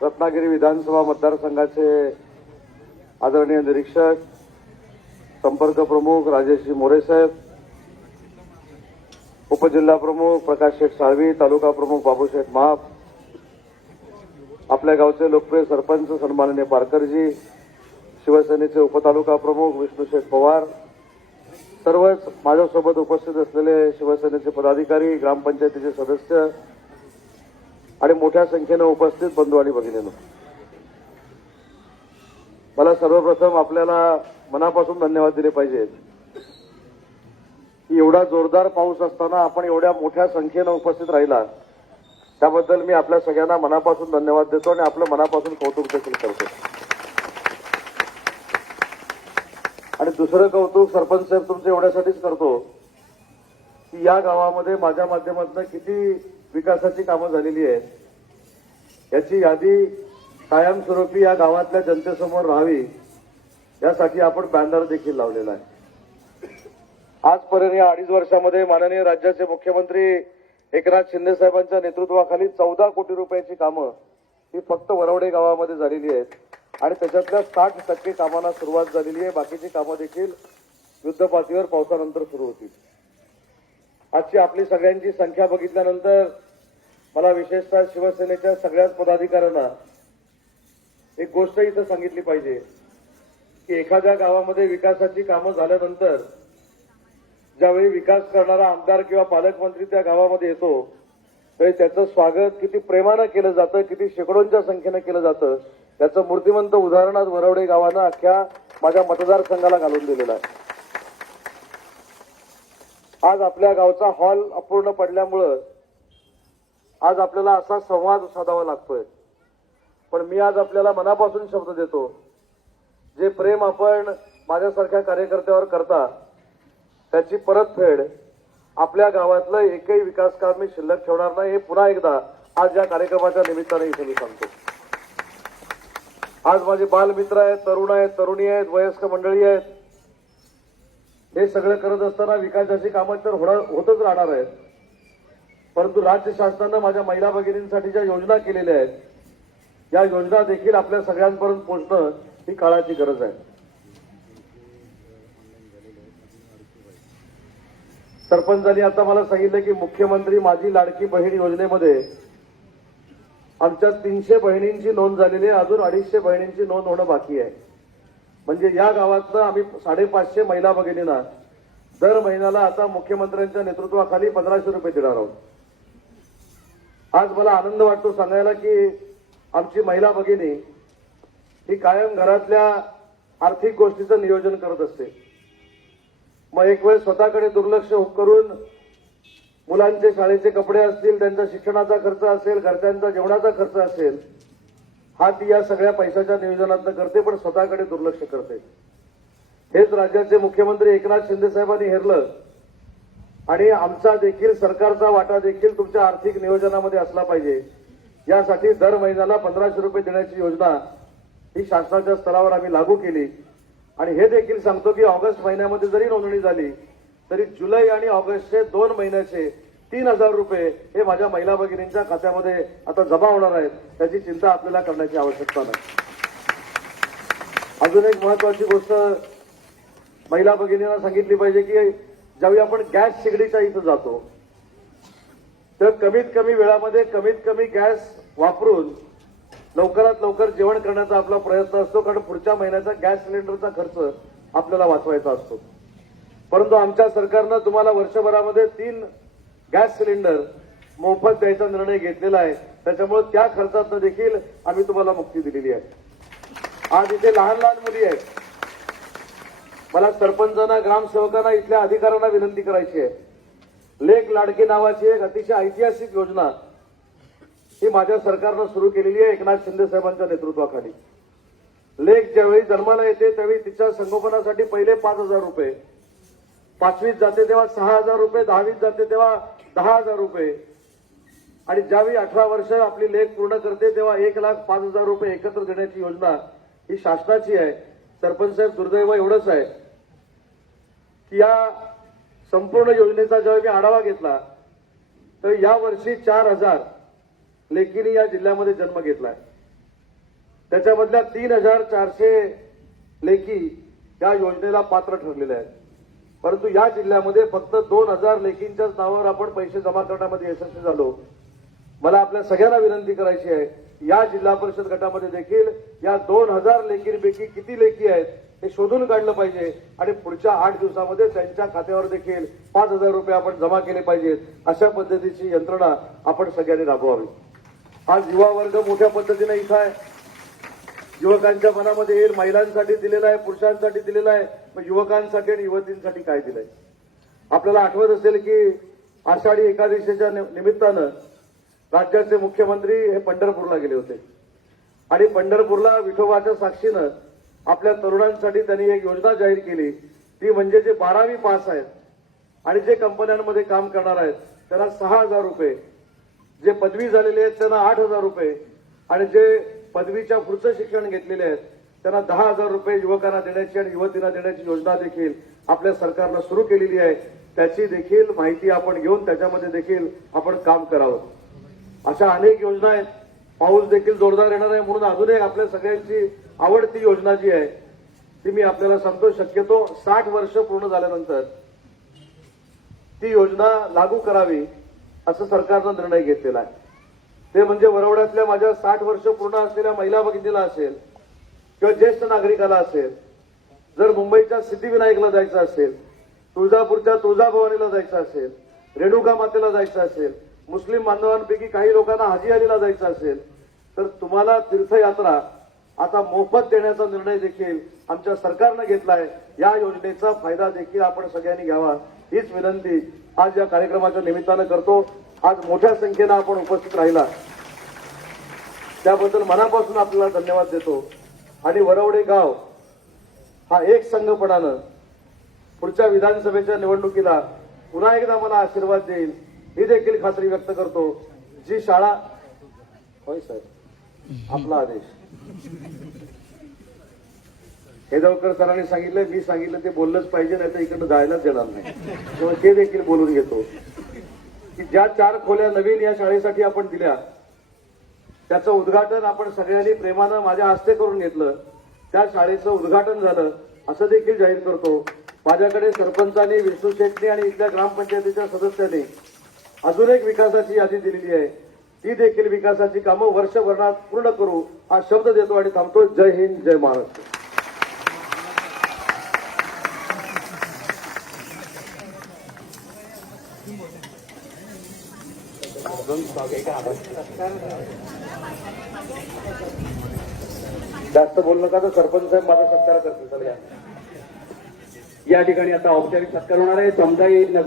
रत्नागिरी विधानसभा मतदारसंघाचे आदरणीय निरीक्षक संपर्क प्रमुख राजेशजी मोरेसाहेब उपजिल्हा प्रमुख प्रकाश शेठ साळवी तालुका प्रमुख बाबूशेठ महाप आपल्या गावचे लोकप्रिय सरपंच सन्माननीय पारकरजी शिवसेनेचे उपतालुका प्रमुख विष्णुशेठ पवार सर्वच माझ्यासोबत उपस्थित असलेले शिवसेनेचे पदाधिकारी ग्रामपंचायतीचे सदस्य आणि मोठ्या संख्येनं उपस्थित बंधू आणि भगिनीनं. मला सर्वप्रथम आपल्याला मनापासून धन्यवाद दिले पाहिजेत. की एवढा जोरदार पाऊस असताना आपण एवढ्या मोठ्या संख्येनं उपस्थित राहिला त्याबद्दल मी आपल्या सगळ्यांना मनापासून धन्यवाद देतो आणि आपलं मनापासून कौतुक देखील करतो. आणि दुसरं कौतुक सरपंच साहेब तुमचं एवढ्यासाठीच करतो की या गावामध्ये माझ्या माध्यमातून किती विकासाची कामं झालेली आहेत. याची यादी कायमस्वरूपी या गावातल्या जनतेसमोर राहावी यासाठी आपण बॅनर देखील लावलेला आहे. आजपर्यंत या अडीच वर्षामध्ये माननीय राज्याचे मुख्यमंत्री एकनाथ शिंदे साहेबांच्या नेतृत्वाखाली चौदा कोटी रुपयाची कामं ही फक्त वरवडे गावामध्ये झालेली आहेत आणि त्याच्यातल्या साठ टक्के कामांना सुरुवात झालेली आहे. बाकीची कामं देखील युद्धपातळीवर पावसानंतर सुरू होतील. आजची आपली सगळ्यांची संख्या बघितल्यानंतर मला विशेषतः शिवसेनेच्या सगळ्याच पदाधिकाऱ्यांना एक गोष्ट इथं सांगितली पाहिजे की एखाद्या गावामध्ये विकासाची कामं झाल्यानंतर ज्यावेळी विकास करणारा आमदार किंवा पालकमंत्री त्या गावामध्ये येतो तरी त्याचं स्वागत किती प्रेमानं केलं जातं किती शेकडोंच्या संख्येनं केलं जातं त्याचं मूर्तिमंत उदाहरण आज वरवडे गावानं अख्ख्या माझ्या मतदारसंघाला घालून दिलेलं आहे. आज आपल्या गावचा हॉल अपूर्ण पडल्यामुळं आज आपल्याला असा संवाद साधावा लागतोय. पण मी आज आपल्याला मनापासून शब्द देतो जे प्रेम आपण माझ्यासारख्या कार्यकर्त्यावर करता त्याची परतफेड आपल्या गावातलं एकही विकास काम मी शिल्लक ठेवणार नाही हे पुन्हा एकदा आज या कार्यक्रमाच्या निमित्ताने इथे मी सांगतो. आज माझे बालमित्र आहेत तरुण आहेत तरुणी आहेत वयस्क मंडळी आहेत हे सगळं करत असताना विकासाची कामं तर होणार होतच राहणार आहेत. परंतु राज्य शासनानं माझ्या महिला भगिनींसाठी ज्या योजना केलेल्या आहेत या योजना देखील आपल्या सगळ्यांपर्यंत पोहोचणं ही काळाची गरज आहे. सरपंचांनी आता मला सांगितलं की मुख्यमंत्री माझी लाडकी बहीण योजनेमध्ये आमच्या तीनशे बहिणींची नोंद झालेली आहे अजून अडीचशे बहिणींची नोंद होणं बाकी आहे. म्हणजे या गावातनं आम्ही साडेपाचशे महिला भगिनींना दर महिन्याला आता मुख्यमंत्र्यांच्या नेतृत्वाखाली पंधराशे रुपये देणार आहोत. आज मला आनंद वाटतो सांगायला की आमची महिला भगिनी ही कायम घरातल्या आर्थिक गोष्टीचं नियोजन करत असते. मग एक वेळ स्वतःकडे दुर्लक्ष करून मुलांचे शाळेचे कपडे असतील त्यांच्या शिक्षणाचा खर्च असेल घरच्यांचा जेवणाचा खर्च असेल हा ती या सगळ्या पैशाच्या नियोजनातनं करते पण स्वतःकडे दुर्लक्ष करते. हेच राज्याचे मुख्यमंत्री एकनाथ शिंदे साहेबांनी हेरलं. आणि आमचा देखील सरकारचा वाटा देखील तुमच्या आर्थिक नियोजनामध्ये असला पाहिजे. यासाठी दर महिन्याला पंधराशे रुपये देण्याची योजना ही शासनाच्या स्तरावर आम्ही लागू केली. आणि हे देखील सांगतो की ऑगस्ट महिन्यामध्ये जरी नोंदणी झाली तरी जुलै आणि ऑगस्टचे दोन महिन्याचे तीन हजार रुपये हे माझ्या महिला भगिनींच्या खात्यामध्ये आता जमा होणार आहेत. त्याची चिंता आपल्याला करण्याची आवश्यकता नाही. अजून एक महत्वाची गोष्ट महिला भगिनींना सांगितली पाहिजे की ज्यावेळी आपण गॅस शेगडीच्या इथं जातो तर कमीत कमी वेळामध्ये कमीत कमी गॅस वापरून लवकरात लवकर जेवण करण्याचा आपला प्रयत्न असतो कारण पुढच्या महिन्याचा गॅस सिलेंडरचा खर्च आपल्याला वाचवायचा असतो. परंतु आमच्या सरकारनं तुम्हाला वर्षभरामध्ये तीन गॅस सिलेंडर मोफत द्यायचा निर्णय घेतलेला आहे. त्याच्यामुळे त्या खर्चातनं देखील आम्ही तुम्हाला मुक्ती दिलेली आहे. आज इथे लहान लहान मुली आहेत. मला सरपंचांना ग्रामसेवकांना इथल्या अधिकाऱ्यांना विनंती करायची आहे. लेख लाडके नावाची एक अतिशय ऐतिहासिक योजना ही माझ्या सरकारनं सुरू केलेली आहे एकनाथ शिंदे साहेबांच्या नेतृत्वाखाली. लेख ज्यावेळी जन्माला येते त्यावेळी तिच्या संगोपनासाठी पहिले पाच हजार रुपये. पाचवीत जाते तेव्हा सहा हजार रुपये दहावीत जाते तेव्हा दहा हजार रुपये. आणि ज्यावेळी अठरा वर्ष आपली लेख पूर्ण करते तेव्हा एक लाख पाच हजार रुपये एकत्र देण्याची योजना ही शासनाची आहे. सरपंच साहेब दुर्दैव एवढंच आहे की या संपूर्ण योजनेचा जेव्हा मी आढावा घेतला तर या वर्षी चार हजार लेखीने या जिल्ह्यामध्ये जन्म घेतला आहे. त्याच्यामधल्या तीन हजार चारशे लेखी या योजनेला पात्र ठरलेल्या आहेत. परंतु या जिल्ह्यामध्ये फक्त दोन हजार लेखींच्याच नावावर आपण पैसे जमा करण्यामध्ये यशस्वी झालो. मला आपल्या सगळ्यांना विनंती करायची आहे या जिल्हा परिषद गटामध्ये देखील या दोन हजार लेखींपैकी किती लेखी आहेत हे शोधून काढलं पाहिजे आणि पुढच्या आठ दिवसामध्ये त्यांच्या खात्यावर देखील पाच हजार रुपये आपण जमा केले पाहिजेत अशा पद्धतीची यंत्रणा आपण सगळ्यांनी राबवावी. आज युवा वर्ग मोठ्या पद्धतीने इथं आहे. युवकांच्या मनामध्ये येईल महिलांसाठी दिलेला आहे पुरुषांसाठी दिलेला आहे. मग युवकांसाठी आणि युवतींसाठी काय दिलंय? आपल्याला आठवत असेल की आषाढी एकादशीच्या नि- निमित्तानं राज्याचे मुख्यमंत्री हे पंढरपूरला गेले होते. आणि पंढरपूरला विठोबाच्या साक्षीनं आपल्या तरुणांसाठी त्यांनी एक योजना जाहीर केली. ती म्हणजे जे बारावी पास आहेत आणि जे कंपन्यांमध्ये काम करणार आहेत त्यांना सहा हजार रुपये. जे पदवी झालेले आहेत त्यांना आठ हजार रुपये. आणि जे पदवीच्या पुढचं शिक्षण घेतलेले आहेत त्यांना दहा हजार रुपये युवकांना देण्याची आणि युवतींना देण्याची योजना देखील आपल्या सरकारनं सुरू केलेली आहे. त्याची देखील माहिती आपण घेऊन त्याच्यामध्ये देखील आपण काम करावं. अशा अनेक योजना आहेत. पाऊस देखील जोरदार येणार आहे म्हणून अजून एक आपल्या सगळ्यांची आवडती योजना जी आहे ती मी आपल्याला सांगतो. शक्यतो साठ वर्ष पूर्ण झाल्यानंतर ती योजना लागू करावी असं सरकारनं निर्णय घेतलेला आहे. ते म्हणजे वरवड्यातल्या माझ्या साठ वर्ष पूर्ण असलेल्या महिला भगिनीला असेल किंवा ज्येष्ठ नागरिकाला असेल जर मुंबईच्या सिद्धिविनायकला जायचं असेल तुळजापूरच्या तुळजाभवानीला जायचं असेल रेणुका मातेला जायचं असेल मुस्लिम बांधवांपैकी काही लोकांना हाजी अलीला जायचं असेल तर तुम्हाला तीर्थयात्रा आता मोफत देण्याचा निर्णय देखील आमच्या सरकारनं घेतलाय. या योजनेचा फायदा देखील आपण सगळ्यांनी घ्यावा. हीच विनंती आज या कार्यक्रमाच्या निमित्तानं करतो. आज मोठ्या संख्येनं आपण उपस्थित राहिला. त्याबद्दल मनापासून आपल्याला धन्यवाद देतो. आणि वरवडे गाव हा एक संघपणानं पुढच्या विधानसभेच्या निवडणुकीला पुन्हा एकदा मला आशीर्वाद देईल ही देखील खात्री व्यक्त करतो जी शाळा होय साहेब. आपला आदेश. हेदवकर सरांनी सांगितलं मी सांगितलं ते बोललंच पाहिजे नाही तर इकडनं जायलाच येणार नाही. ते देखील बोलून घेतो. की ज्या चार खोल्या नवीन या शाळेसाठी आपण दिल्या त्याचं उद्घाटन आपण सगळ्यांनी प्रेमानं माझ्या हस्ते करून घेतलं. त्या शाळेचं उद्घाटन झालं. असं देखील जाहीर करतो. माझ्याकडे सरपंचांनी विष्णू शेट्टी आणि इथल्या ग्रामपंचायतीच्या सदस्यांनी अजून एक विकासाची यादी दिलेली आहे. ती देखील विकासाची कामं वर्षभरात पूर्ण करू हा शब्द देतो आणि थांबतो. जय हिंद जय महाराष्ट्र. जास्त बोल नका तर सरपंच साहेब माझा सत्कार करतील सर या. या ठिकाणी आता औपचारिक सत्कार होणार आहे. समजाई नगर